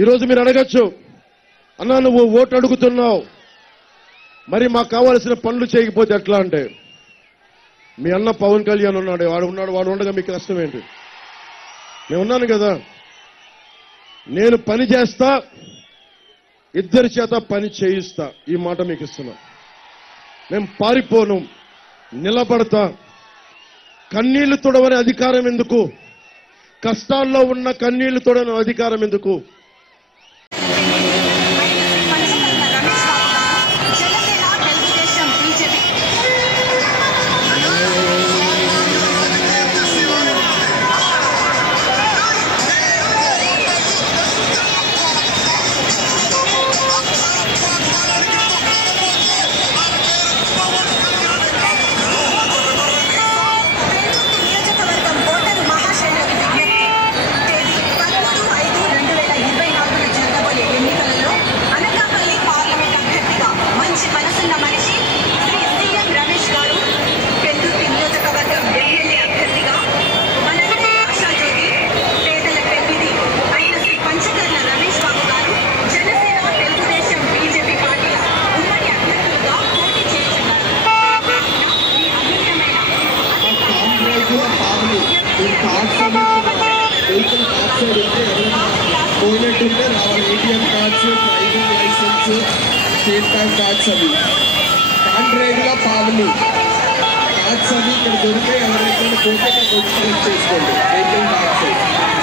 ఈరోజు మీరు అడగచ్చు, అన్నా నువ్వు ఓటు అడుగుతున్నావు, మరి మాకు కావాల్సిన పనులు చేయకపోతే ఎట్లా అంటే, మీ అన్న పవన్ కళ్యాణ్ ఉన్నాడు, వాడు ఉండగా మీకు కష్టం ఏంటి? నేను ఉన్నాను కదా, నేను పని చేస్తా, ఇద్దరి చేత పని చేయిస్తా, ఈ మాట మీకు ఇస్తున్నా. నేను పారిపోను, నిలబడతా. కన్నీళ్లు తొడవని అధికారం ఎందుకు? కష్టాల్లో ఉన్న కన్నీళ్లు తొడవని అధికారం ఎందుకు? పోయినట్టుంటే రావాలి ATM cards, driving licence, state bank cards అవి కాంట్రాక్ట్గా పావులు కార్డ్స్ అవి ఇక్కడ దొరికే ఎవరైతే పోతే ఇక్కడ వచ్చి చేసుకోండి వెహికల్ కార్డ్స్.